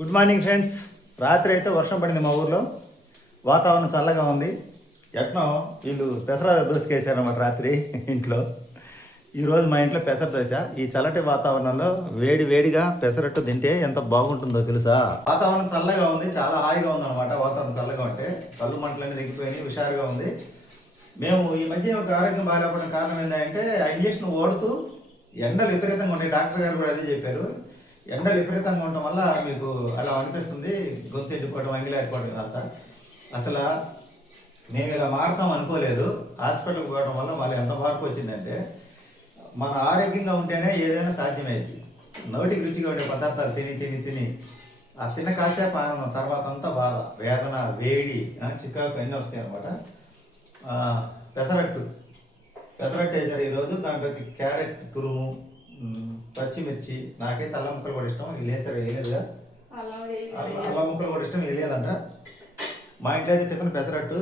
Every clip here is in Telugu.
Good morning friends. రాత్రి అయితే వర్షం పడింది మా ఊర్లో. వాతావరణం చల్లగా ఉంది. ఎట్నో వీళ్ళు పెసర దోసుకేసారన్నమాట రాత్రి ఇంట్లో. ఈరోజు మా ఇంట్లో పెసర దోశ. ఈ చల్లటి వాతావరణంలో వేడి వేడిగా పెసరట్టు తింటే ఎంత బాగుంటుందో తెలుసా. వాతావరణం చల్లగా ఉంది, చాలా హాయిగా ఉంది అనమాట. వాతావరణం చల్లగా ఉంటే కళ్ళు మంటలన్నీ దిగిపోయి హుషారుగా ఉంది. మేము ఈ మధ్య ఒక ఆరోగ్యం బాగాలేకపోవడం కారణం ఏంటంటే ఆ ఇంజక్షన్ ఓడుతూ ఎండలు విపరీతంగా ఉంటాయి. డాక్టర్ గారు కూడా అదే చెప్పారు. ఎండలు విపరీతంగా ఉండటం వల్ల మీకు అలా అనిపిస్తుంది, గొంతు ఎండిపోవడం, అంగిలేకపోవడం ఇదంతా. అసలు మేము ఇలా మారుతాం అనుకోలేదు. హాస్పిటల్కి పోవడం వల్ల మళ్ళీ ఎంత మార్పు వచ్చిందంటే, మన ఆరోగ్యంగా ఉంటేనే ఏదైనా సాధ్యమైంది. నోటికి రుచిగా ఉండే పదార్థాలు తిని తిని తిని ఆ తిన్న కాసేపు ఆనందం, తర్వాత అంతా బాధ, వేదన, వేడి, చికాకు అన్నీ వస్తాయి అనమాట. పెసరట్టు వేసారు ఈరోజు. దాంట్లోకి క్యారెట్ తురుము, పచ్చిమిర్చి, నాకైతే అల్లం ముక్కలు కూడా ఇష్టం. ఇది వేసారు, వేయలేదుగా. అల్లం ముక్కలు కూడా ఇష్టం, వేయలేదంట. మా ఇంట్లో అయితే టిఫిన్ పెసరట్టు.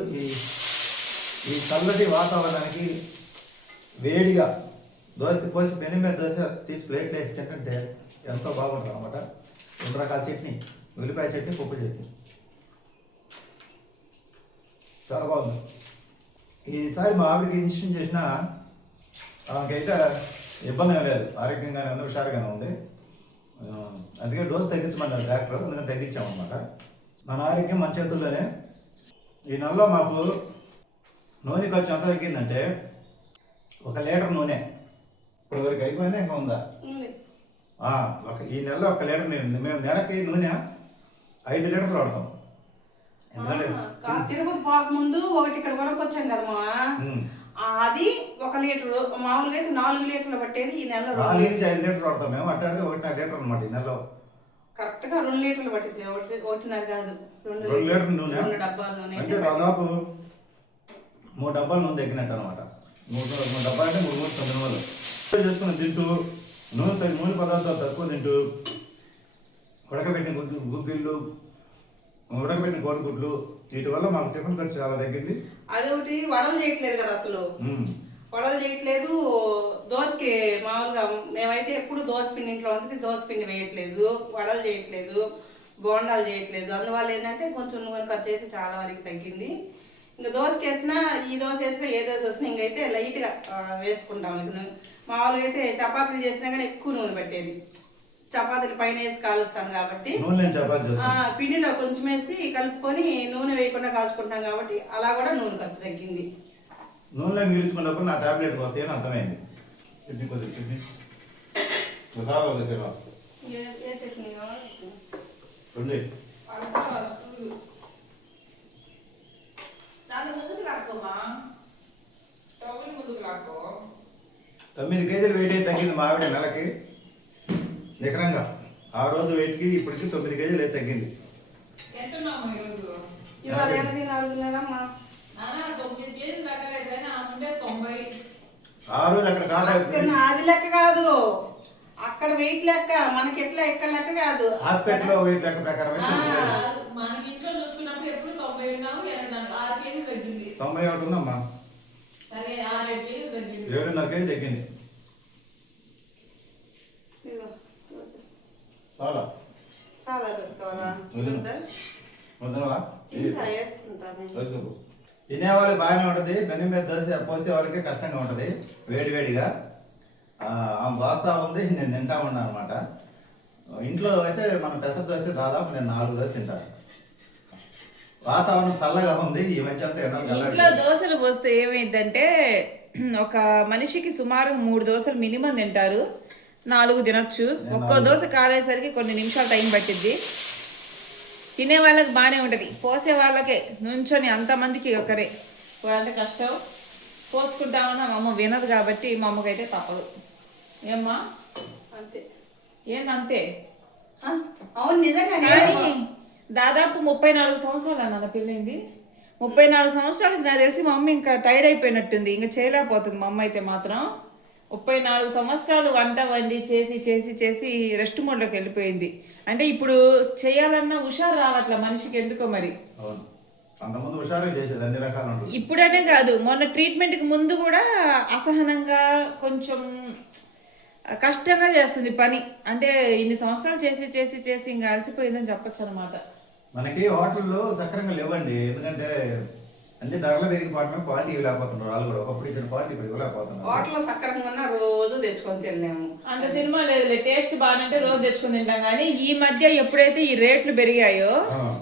ఈ చల్లటి వాతావరణానికి వేడిగా దోశ పోసి పెను మీద దోశ తీసి ప్లేట్లు వేసి తింటుంటే ఎంతో బాగుంటుంది అనమాట. 2 రకాల చట్నీ, ఉల్లిపాయ చట్నీ, పప్పు చట్నీ, చాలా బాగుంది. ఈసారి మా ఆవిడకి ఇన్స్టెంట్ చేసిన ఆమెకైతే ఇబ్బంది ఏం లేదు, ఆరోగ్యంగానే ఉంది, హుషారుగానే ఉంది. అందుకే డోసు తగ్గించమన్నారు డాక్టర్, అందుకని తగ్గించామన్నమాట. మన ఆరోగ్యం మన చేతుల్లోనే. ఈ నెలలో మాకు నూనె ఖర్చు ఎంత తగ్గిందంటే, 1 లీటర్ నూనె ఇప్పుడు వరకు అయిపోయిందా, ఇంకా ఉందా? ఈ నెలలో 1 లీటర్ నూనె. మేము నెలకి నూనె 5 లీటర్లు వాడతాం. తిరుపతి పోకముందు ఒకటి ఇక్కడ వరకు వచ్చాం కదా, అది 1 లీటరు. మామూలుగా అయితే 4 లీటర్లు పట్టేది. ఈ నెలలో 4 నుంచి 5 లీటర్లు వాడతాం మేము. అట్టే 1.5 లీటర్ అనమాట ఈ నెలలో. కరెక్ట్ గా 2 లీటర్లు పట్టింది. 1.5 కాదు, 2 లీటర్ల నూనె. 2 డబ్బాల నూనె అంటే దాదాపు 3 డబ్బాల నూనె తగ్గినట్టు అనమాట. 3 డబ్బాలు అంటే 3 రోజులు చేసుకుని తింటూ, నూనె పదార్థాలు తక్కువ తింటూ, ఉడకబెట్టిన గుగ్గిళ్ళు, ఉడకబెట్టిన కోడిగుడ్లు, వీటి వల్ల మాకు టిఫిన్ ఖర్చు చాలా తగ్గింది. అదొకటి. వడలు చేయట్లేదు కదా అసలు, వడలు చేయట్లేదు. దోశకి మామూలుగా మేమైతే ఎప్పుడు దోశ పిండి ఇంట్లో ఉంటుంది, దోశ పిండి వేయట్లేదు, వడలు చేయట్లేదు, బోండాలు చేయట్లేదు. అందువల్ల ఏంటంటే కొంచెం నూనె ఖర్చు అయితే చాలా వరకు తగ్గింది. ఇంకా దోశకి వేసినా, ఈ దోశ వేసినా, ఏ దోశ వేసినా ఇంకైతే లైట్గా వేసుకుంటాం. మామూలుగా అయితే చపాతీలు చేసినా కానీ ఎక్కువ నూనె పెట్టేది. చపాతీలు పైన వేసి కాలుస్తాను కాబట్టి పిండిలో కొంచెం వేసి కలుపుకొని నూనె వేయకుండా కాల్చుకుంటాం కాబట్టి అలా కూడా నూనె ఖర్చు తగ్గింది. నూనెలో మిగిల్చుకున్నప్పుడు నా టాబ్లెట్ వస్తాయని అర్థమైంది. తొమ్మిది కేజీలు వెయిట్ అయితే తగ్గింది మా ఆవిడ నెలకి నికరంగా. ఆ రోజు వెయిట్కి ఇప్పటికి 9 కేజీలు అయితే తగ్గింది. ఆ రోజు అక్కడ అది లెక్క కాదు, అక్కడ వెయిట్ లెక్క. మనకి ఎట్లా ఇక్కడ లెక్క కాదు, హాస్పిటల్లో వెయిట్ లెక్క ప్రకారం 91 ఉందమ్మా. 7.5 కేజీ తగ్గింది. తినేవాళ్ళు బాగానే ఉంటుంది, బెన్ని మీద దోశ పోసే వాళ్ళకి కష్టంగా ఉంటుంది, వేడివేడిగా. ఆమె వాస్తా ఉంది, నేను తింటా ఉన్నాను అనమాట. ఇంట్లో అయితే మన పెసర దోశ దాదాపు నేను 4 దోశ తింటాను. వాతావరణం చల్లగా ఉంది ఈ మధ్య అంతా. ఇంట్లో దోశలు పోస్తే ఏమైందంటే, ఒక మనిషికి సుమారు 3 దోశలు మినిమం తింటారు, 4 తినొచ్చు. ఒక్కో దోశ కాలేసరికి కొన్ని నిమిషాలు టైం పట్టిద్ది. తినే వాళ్ళకి బాగానే ఉంటుంది, పోసే వాళ్ళకే నుంచొని అంతమందికి ఒకరే అంటే కష్టం. పోసుకుంటామన్నా మా అమ్మ వినదు కాబట్టి మా అమ్మకైతే తప్పదు. ఏమ్మా అంతే, ఏందంతే. అవును నిజంగా. దాదాపు 34 సంవత్సరాలు అన్న పెళ్ళైంది. 34 సంవత్సరాలకి నాకు తెలిసి మా అమ్మ ఇంకా టైర్డ్ అయిపోయినట్టుంది, ఇంకా చేయలేకపోతుంది మా అమ్మ అయితే మాత్రం. 34 సంవత్సరాలు వంట వండి చేసి చేసి చేసి రెస్ట్ మోడ్లోకి వెళ్ళిపోయింది. అంటే ఇప్పుడు చేయాలన్నా హుషారు రావట్ల మనిషికి, ఎందుకో మరి. ఇప్పుడనే కాదు, మొన్న ట్రీట్మెంట్కి ముందు కూడా అసహనంగా, కొంచెం కష్టంగా చేస్తుంది పని. అంటే ఇన్ని సంవత్సరాలు చేసి చేసి చేసి ఇంకా అలసిపోయిందని చెప్పొచ్చు అనమాట. మనకి హోటల్లో సక్రంగా లేవండి, ఎందుకంటే అన్ని ధరలు పెరిగిపోవడమే, క్వాలిటీ ఇవ్వలేకపోతున్నారు వాళ్ళు కూడా. ఒకప్పుడు ఇచ్చిన క్వాలిటీ ఇప్పుడు ఇవ్వలేకపోతున్నారు. హోటల్లో సక్రంగా ఉన్నా రోజు తెచ్చుకొని తిన్నాము. అంత సినిమా లేదు, టేస్ట్ బాగానంటే రోజు తెచ్చుకొని తింటాం. కానీ ఈ మధ్య ఎప్పుడైతే ఈ రేట్లు పెరిగాయో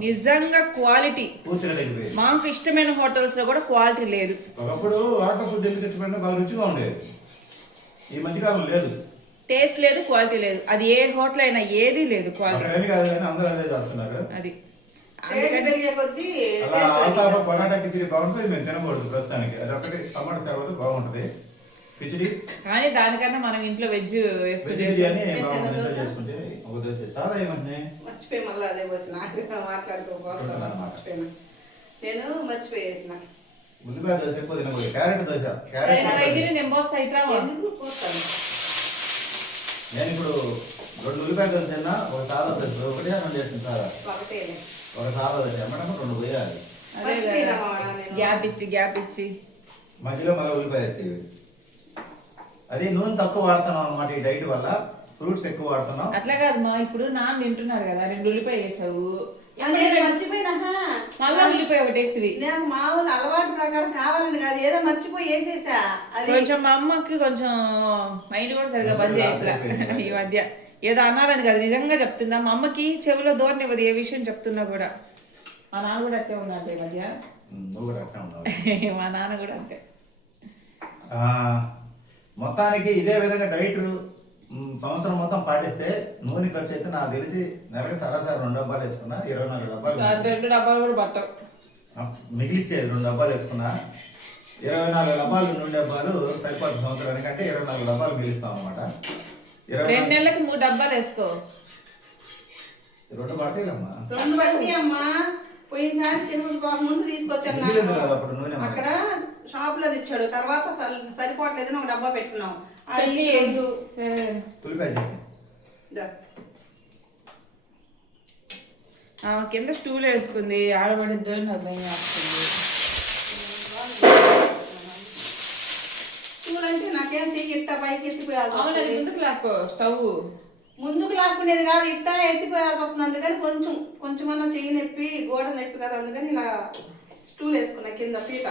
నిజంగా క్వాలిటీ పూర్తిగా తగ్గిపోయింది. మాకు ఇష్టమైన హోటల్స్ లో కూడా క్వాలిటీ లేదు. ఒకప్పుడు హోటల్ ఫుడ్ ఎందుకు తెచ్చుకుంటే బాగా రుచిగా ఉండేది, ఈ మధ్యకాలం లేదు. టేస్ట్ లేదు, క్వాలిటీ లేదు. అది ఏ హోటల్ అయినా ఏది లేదు క్వాలిటీ. అక్కడేమి కాదు కానీ అందరూ అదే చేస్తున్నారు. అది రేట్లు పెరిగే కొద్దీ అలా ఆల్తాపా పొరాటా కిచిడి బాగుంటుంది, మేము తినకూడదు ప్రస్తుతానికి. అది ఒకటి టమాటా సర్వత బాగుంటుంది కిచిడి. కానీ దానికన్నా మనం ఇంట్లో వెజ్ వేసుకుని వెజ్ బిర్యానీ బాగుంటుంది, ఇంట్లో చేసుకుంటే. ఒక దోశ సాదా ఏమంటే మర్చిపోయి మళ్ళీ అదే పోసిన మాట్లాడుకోపోతున్నా. మర్చిపోయినా నేను మర్చిపోయేసిన. ఉల్లిపాయ దోశ ఎక్కువ తినకూడదు, క్యారెట్ దోశ. ఎందుకు పోతాను నేను ఇప్పుడు 2 ఉల్లిపాయ దోశ తిన్నా, ఒక సాదా దోశ. ఒకటి రెండు చేస్తుంది సాదా, ఒకటేనే. ఒక సాదా దోశ ఎమ్మటమ్మ 2 పోయాలి. గ్యాప్ ఇచ్చి మధ్యలో మళ్ళీ ఉల్లిపాయ వేస్తే అది నూనె తక్కువ వాడుతున్నాం అనమాట ఈ డైట్ వల్ల. ఫ్రూట్స్ ఎక్కువ వాడుతున్నాం. అట్లా కాదు మా, ఇప్పుడు నాన్న తింటున్నారు కదా, 2 ఉల్లిపాయ వేసావు, మర్చిపోయినా మళ్ళా ఉల్లిపాయ ఒకటేసి. నేను మామూలు అలవాటు ప్రకారం కావాలని కాదు, ఏదో మర్చిపోయి వేసేసా. అది కొంచెం మా అమ్మకి కొంచెం మైండ్ కూడా సరిగా పని చేసా ఈ మధ్య. ఏదో అనాలని కాదు, నిజంగా చెప్తున్నా. మా అమ్మకి చెవిలో ధోరణి ఇవ్వదు ఏ విషయం చెప్తున్నా కూడా. మా నాన్న కూడా అట్టే ఉన్నాడు ఈ మధ్య. నువ్వు కూడా అట్లా ఉన్నావు. మా నాన్న కూడా అంతే. మొత్తానికి ఇదే విధంగా డైట్ సంవత్సరం మొత్తం పాటిస్తే నూనె ఖర్చు అయితే నాకు తెలిసి నెలకి సరాసరి 2 డబ్బాలు వేసుకున్నా, 24 డబ్బాలు. 2 డబ్బాలు కూడా పట్టవు, మిగిలిచ్చేది 2 డబ్బాలు వేసుకున్నా. 24 డబ్బాలు, 2 డబ్బాలు సరిపడు సంవత్సరానికి. అంటే 24 డబ్బాలు మిగిలిస్తాం అనమాట. 2 నెలలకు 3 డబ్బాలు వేసుకో. 2 పడతాయిలమ్మా. 2 బట్టి అమ్మా. పోయినసారి తిరుపతి పాప ముందు తీసుకొచ్చాను మిగిలింది కదా అప్పుడు నూనె మనకి. అక్కడ షాప్ లో తెచ్చాడు. తర్వాత సరిపోవట్లేదని ఒక డబ్బా పెట్టుకున్నాం. అది ఉల్లిపాయ చట్నీ. దా. కింద స్టూల్ వేసుకుంది, ఆడబడిద్దో అని అర్థం వస్తుంది. చూడంటే నాకేం చెయ్యి ఇట్టా పైకి ఎత్తిపోయాలి. అవును, అది ముందుకు లాక్కో స్టవ్. ముందుకు లాక్కునేది కాదు, ఇట్టా ఎత్తిపోయాల్సి వస్తుంది. అందుకని కొంచెమన్నా చెయ్యి నొప్పి, గోడ నొప్పి కదా, అందుకని ఇలా స్టూల్ వేసుకున్నా కింద పీట.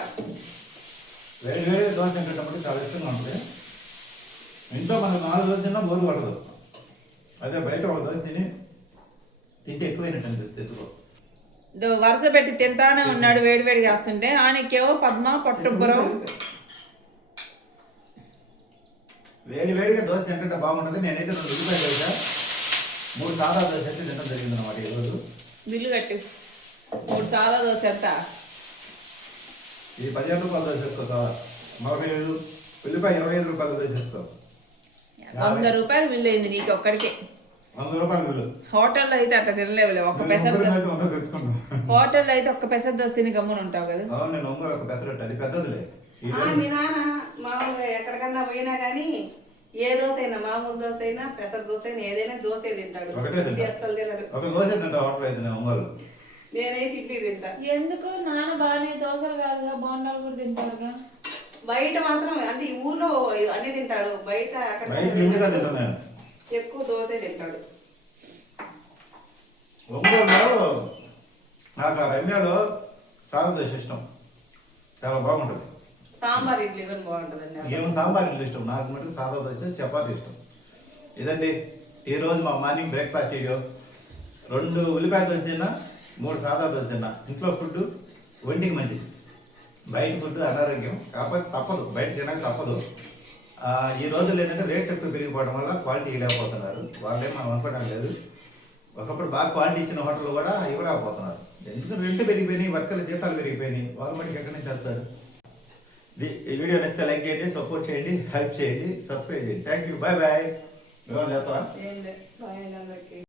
వేడి వేడి దోశ తింటేటప్పుడు చాలా ఇష్టంగా ఉంటుంది. ఇంట్లో మనం 4 దోశ తిన్నా బోరు పడదు. అదే బయట ఒక దోశ తింటే ఎక్కువైనట్టు అనిపిస్తుంది ఎత్తుకో. వరుస పెట్టి తింటానే ఉన్నాడు వేడివేడిగా వస్తుంటే. ఆయనకేవో పద్మ పట్టుపురం. వేడి వేడిగా దోశ తింటే బాగుంటుంది. నేనైతే 2 ఉల్లిపాయ దోశ, 3 సాదా దోశ అయితే తినడం జరిగింది అనమాట ఈరోజు. బిల్లు కట్టు. 3 సాదా దోశ ఎంత? ఇది 15 రూపాయల దోశ వేసుకో సాదా. 45 ఉల్లిపాయ 25 రూపాయల దోశ వేసుకో. 100 రూపాయలు బిల్లు అయింది నీకు ఒక్కడికే. 100 రూపాయలు బిల్లు. హోటల్లో అయితే అట్లా తినలేవులే. ఒక్క పెసర తెచ్చుకున్నాను. హోటల్లో అయితే ఒక్క పెసర దోశ తిని గమ్మున ఉంటావు కదా. అవును, నేను ఒంగోలు ఒక పెసరట్టు, అది పెద్దదిలే. మీ నాన్న మామూలుగా ఎక్కడికన్నా పోయినా కానీ ఏ దోశ అయినా, మామూలు దోశ అయినా, పెసర దోశ అయినా, ఏదైనా దోశ తింటాడు. అసలు తినడు. ఒక దోశ తింటా హోటల్ అయితే నేను ఒంగోలు. నేనైతే ఇడ్లీ తింటా. ఎందుకు నాన్న బాగానే దోశలు కాదుగా, బోండాలు కూడా తింటారుగా. బయట మాత్రం అంటే ఈ ఊర్లో అన్ని తింటాడు. బయట అక్కడ ఎక్కువ దోశ తింటాడు. ఒంగోలులో నాకు ఆ రమ్యలో సాదా దోశ ఇష్టం, చాలా బాగుంటుంది. సాంబార్ ఇడ్లీ కూడా బాగుంటుందండి. ఏమో సాంబార్ ఇడ్లీ ఇష్టం, నాకు మటుకు సాదా దోశ, చపాతీ ఇష్టం. ఇదండి ఈరోజు మా మార్నింగ్ బ్రేక్ఫాస్ట్ వీడియో. 2 ఉల్లిపాయ దోశ తిన్నా, 3 సాదా దోశ తిన్నా. ఇంట్లో ఫుడ్ ఒంటికి మంచిది, బయట ఫుడ్ అనారోగ్యం. కాకపోతే తప్పదు, బయట తినక తప్పదు. ఈ రోజుల్లో ఏంటంటే రేట్ ఎక్కువ పెరిగిపోవడం వల్ల క్వాలిటీ ఇవ్వలేకపోతున్నారు. వాళ్ళేం మనం అనుకోవడం లేదు. ఒకప్పుడు బాగా క్వాలిటీ ఇచ్చిన హోటల్ కూడా ఇవ్వలేకపోతున్నారు. ఎందుకంటే రెంట్ పెరిగిపోయినాయి, వర్కర్ల జీతాలు పెరిగిపోయినాయి. వాళ్ళు మటుకు ఎక్కడి నుంచి చేస్తారు. ఈ వీడియో నచ్చితే లైక్ చేయండి, సపోర్ట్ చేయండి, హెల్ప్ చేయండి, సబ్స్క్రైబ్ చేయండి. Thank you, bye bye. ఏం లేదు.